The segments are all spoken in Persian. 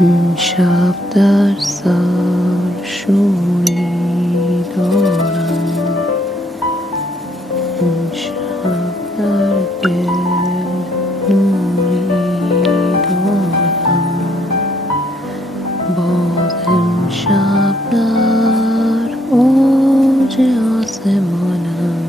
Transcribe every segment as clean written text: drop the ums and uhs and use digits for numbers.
امشب در سر شوری دارم، امشب در دل نوری دارم، باز امشب در اوج آسمانم.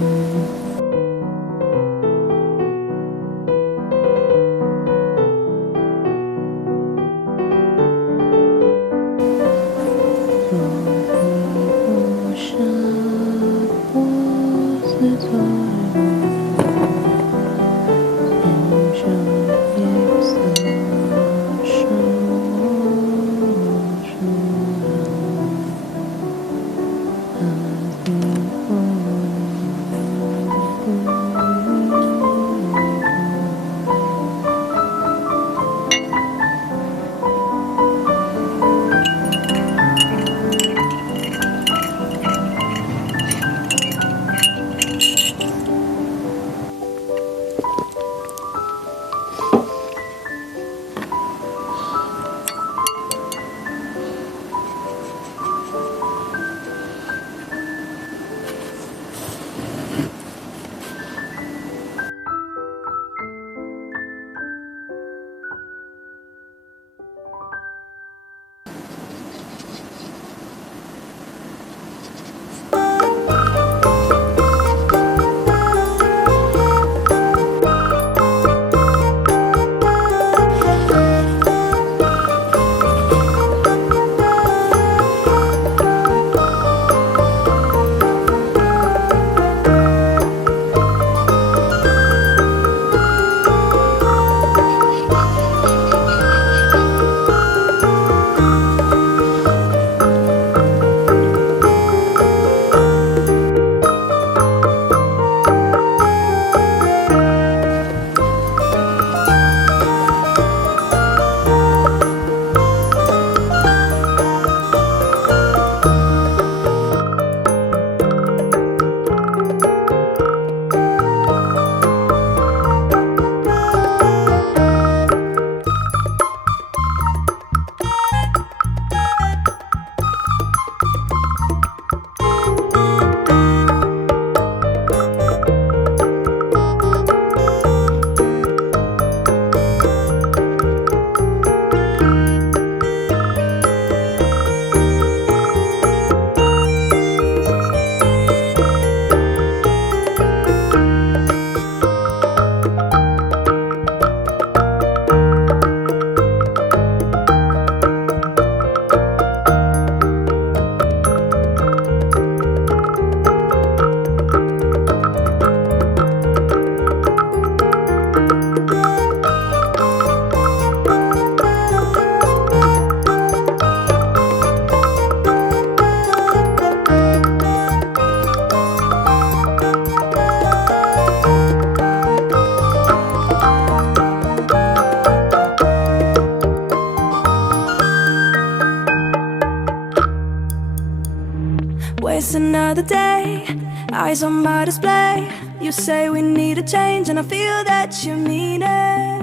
Waste another day, eyes on my display. You say we need a change, and I feel that you mean it.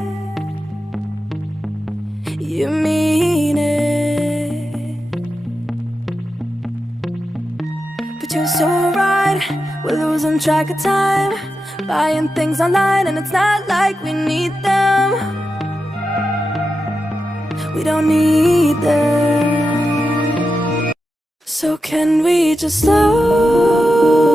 You mean it. But you're so right, we're losing track of time, buying things online, and it's not like we need them. We don't need them. So can we just slow